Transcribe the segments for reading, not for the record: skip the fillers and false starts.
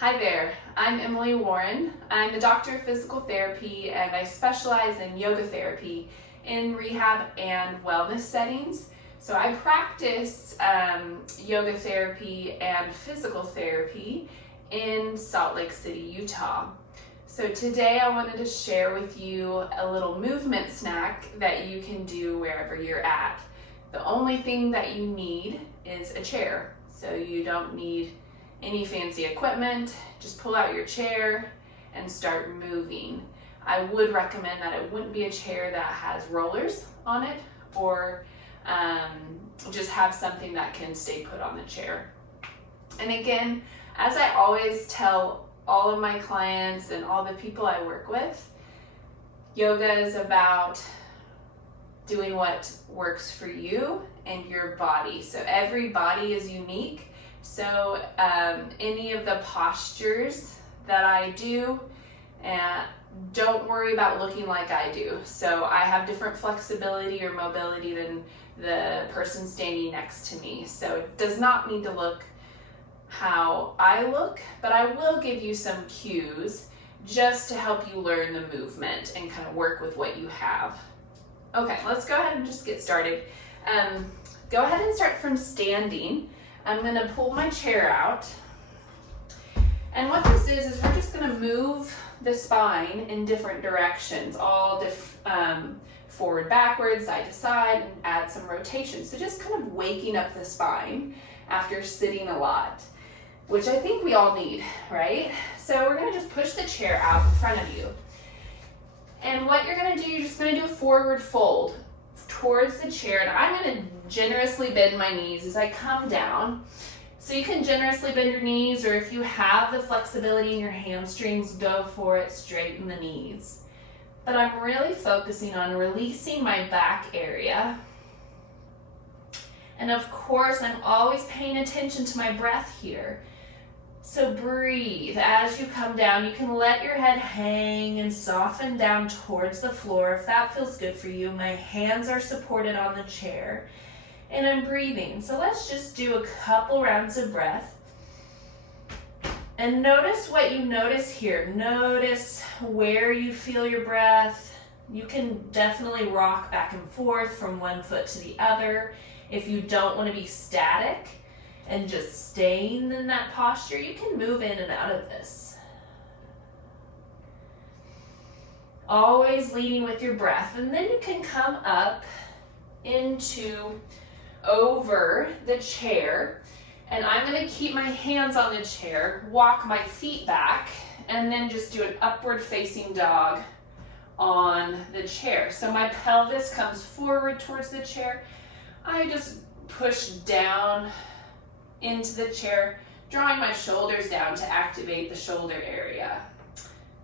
Hi there, I'm Emily Warren. I'm a doctor of physical therapy and I specialize in yoga therapy in rehab and wellness settings. So I practice yoga therapy and physical therapy in Salt Lake City, Utah. So today I wanted to share with you a little movement snack that you can do wherever you're at. The only thing that you need is a chair. So you don't need any fancy equipment, just pull out your chair and start moving. I would recommend that it wouldn't be a chair that has rollers on it, or just have something that can stay put on the chair. And again, as I always tell all of my clients and all the people I work with, yoga is about doing what works for you and your body. So every body is unique. So any of the postures that I do, don't worry about looking like I do. So I have different flexibility or mobility than the person standing next to me. So it does not need to look how I look, but I will give you some cues just to help you learn the movement and kind of work with what you have. Okay, let's go ahead and just get started. Go ahead and start from standing. I'm going to pull my chair out. And what this is we're just going to move the spine in different directions, all forward, backwards, side to side, and add some rotation. So just kind of waking up the spine after sitting a lot, which I think we all need, right? So we're going to just push the chair out in front of you. And what you're going to do, you're just going to do a forward fold towards the chair, and I'm going to generously bend my knees as I come down. So you can generously bend your knees, or if you have the flexibility in your hamstrings, go for it, straighten the knees. But I'm really focusing on releasing my back area. And of course, I'm always paying attention to my breath here. So breathe as you come down. You can let your head hang and soften down towards the floor if that feels good for you. My hands are supported on the chair and I'm breathing. So let's just do a couple rounds of breath. And notice what you notice here. Notice where you feel your breath. You can definitely rock back and forth from one foot to the other. If you don't want to be static and just staying in that posture, you can move in and out of this. Always leading with your breath. And then you can come up over the chair. And I'm going to keep my hands on the chair, walk my feet back, and then just do an upward facing dog on the chair. So my pelvis comes forward towards the chair. I just push down into the chair, drawing my shoulders down to activate the shoulder area.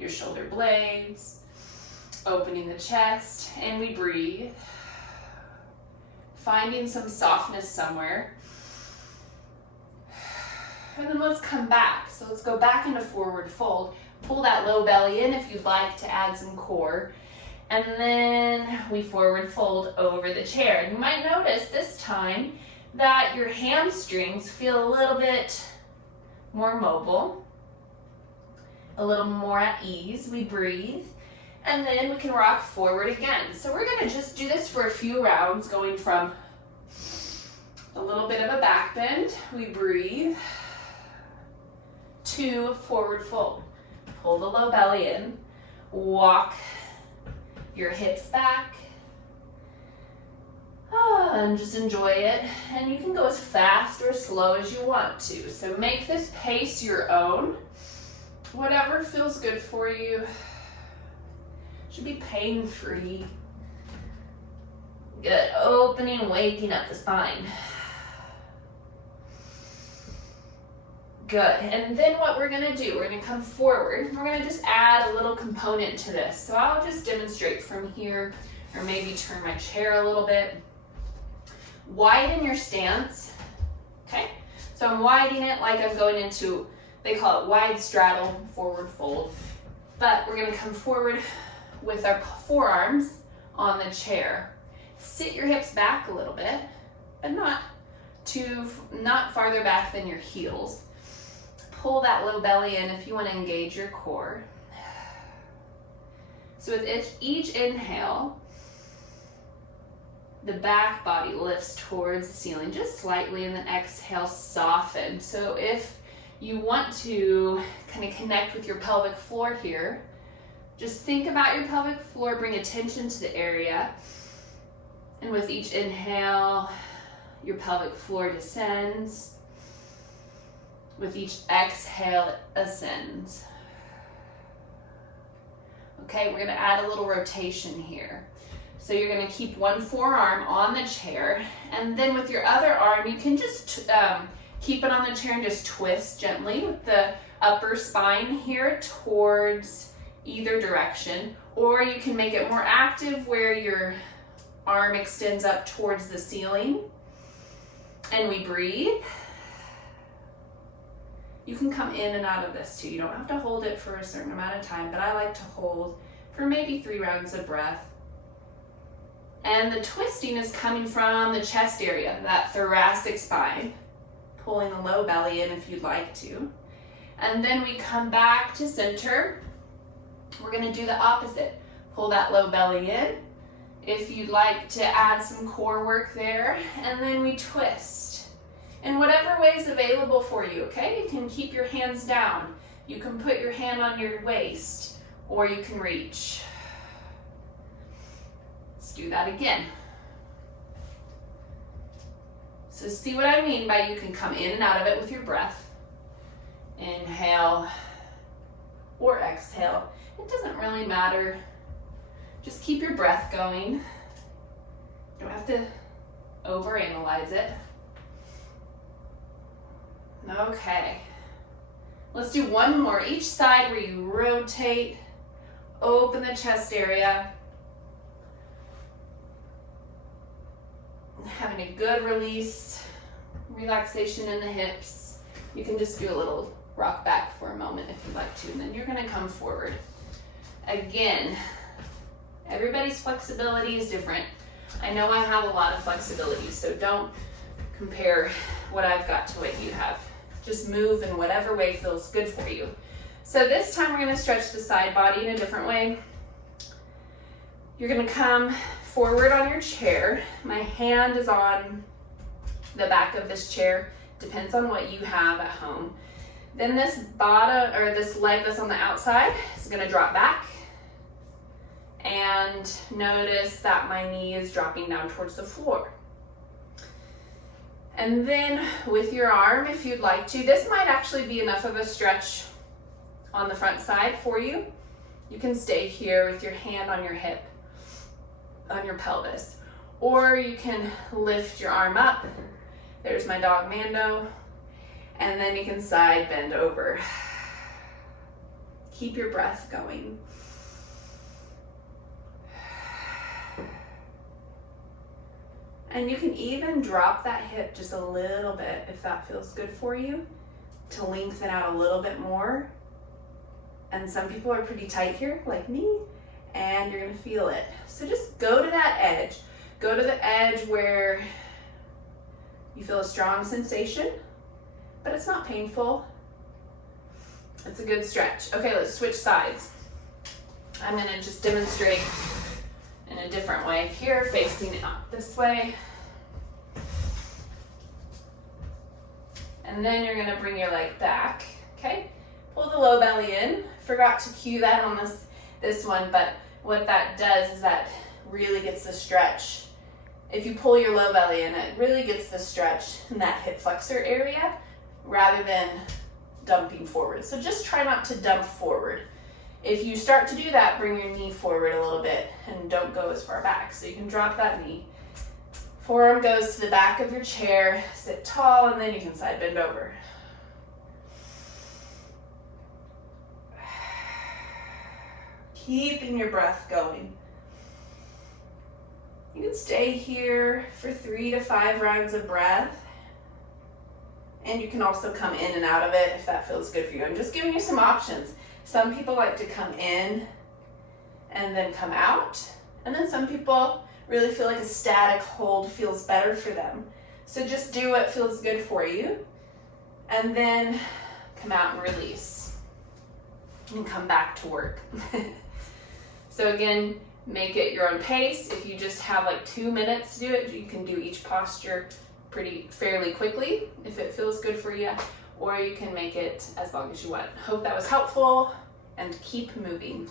Your shoulder blades, opening the chest, and we breathe. Finding some softness somewhere. And then let's come back. So let's go back into forward fold. Pull that low belly in if you'd like to add some core. And then we forward fold over the chair. And you might notice this time that your hamstrings feel a little bit more mobile, a little more at ease. We breathe, and then we can rock forward again. So we're going to just do this for a few rounds, going from a little bit of a back bend, we breathe, to forward fold. Pull the low belly in, walk your hips back, and just enjoy it. And you can go as fast or slow as you want to. So make this pace your own. Whatever feels good for you. Should be pain-free. Good. Opening, waking up the spine. Good. And then what we're going to do, we're going to come forward. We're going to just add a little component to this. So I'll just demonstrate from here, or maybe turn my chair a little bit. Widen your stance, okay? So I'm widening it like I'm going into, they call it wide straddle, forward fold. But we're gonna come forward with our forearms on the chair. Sit your hips back a little bit, but not farther back than your heels. pull that low belly in if you want to engage your core. So with each inhale, the back body lifts towards the ceiling just slightly, and then exhale, soften. So if you want to kind of connect with your pelvic floor here, just think about your pelvic floor, bring attention to the area. And with each inhale, your pelvic floor descends. With each exhale, it ascends. Okay, we're gonna add a little rotation here. So you're gonna keep one forearm on the chair, and then with your other arm, you can just keep it on the chair and just twist gently with the upper spine here towards either direction, or you can make it more active where your arm extends up towards the ceiling, and we breathe. You can come in and out of this too. You don't have to hold it for a certain amount of time, but I like to hold for maybe 3 rounds of breath. And the twisting is coming from the chest area, that thoracic spine, pulling the low belly in if you'd like to. And then we come back to center. We're gonna do the opposite. Pull that low belly in if you'd like to add some core work there, and then we twist. In whatever way is available for you, okay? You can keep your hands down. You can put your hand on your waist, or you can reach. Let's do that again. So see what I mean by you can come in and out of it with your breath. Inhale or exhale. It doesn't really matter. Just keep your breath going. You don't have to overanalyze it. Okay. Let's do one more. Each side where you rotate, open the chest area. Having a good release, relaxation in the hips. You can just do a little rock back for a moment if you'd like to, and then you're gonna come forward. Again, everybody's flexibility is different. I know I have a lot of flexibility, so don't compare what I've got to what you have. Just move in whatever way feels good for you. So this time we're gonna stretch the side body in a different way. You're gonna come forward on your chair. My hand is on the back of this chair, depends on what you have at home. Then this bottom, or this leg that's on the outside is gonna drop back. And notice that my knee is dropping down towards the floor. And then with your arm, if you'd like to, this might actually be enough of a stretch on the front side for you. You can stay here with your hand on your hip, on your pelvis. Or you can lift your arm up. There's my dog Mando. And then you can side bend over. Keep your breath going. And you can even drop that hip just a little bit if that feels good for you, to lengthen out a little bit more. And some people are pretty tight here, like me, and you're gonna feel it. So just go to that edge. Go to the edge where you feel a strong sensation, but it's not painful. It's a good stretch. Okay, let's switch sides. I'm gonna just demonstrate in a different way here, facing out this way. And then you're gonna bring your leg back, okay? Pull the low belly in. Forgot to cue that on this one, but what that does is that really gets the stretch. If you pull your low belly in, it really gets the stretch in that hip flexor area rather than dumping forward. So just try not to dump forward. If you start to do that, bring your knee forward a little bit and don't go as far back. So you can drop that knee. Forearm goes to the back of your chair, sit tall, and then you can side bend over. Keeping your breath going. You can stay here for 3 to 5 rounds of breath. And you can also come in and out of it if that feels good for you. I'm just giving you some options. Some people like to come in and then come out. And then some people really feel like a static hold feels better for them. So just do what feels good for you. And then come out and release, and come back to work. So again, make it your own pace. If you just have like 2 minutes to do it, you can do each posture fairly quickly if it feels good for you, or you can make it as long as you want. Hope that was helpful, and keep moving.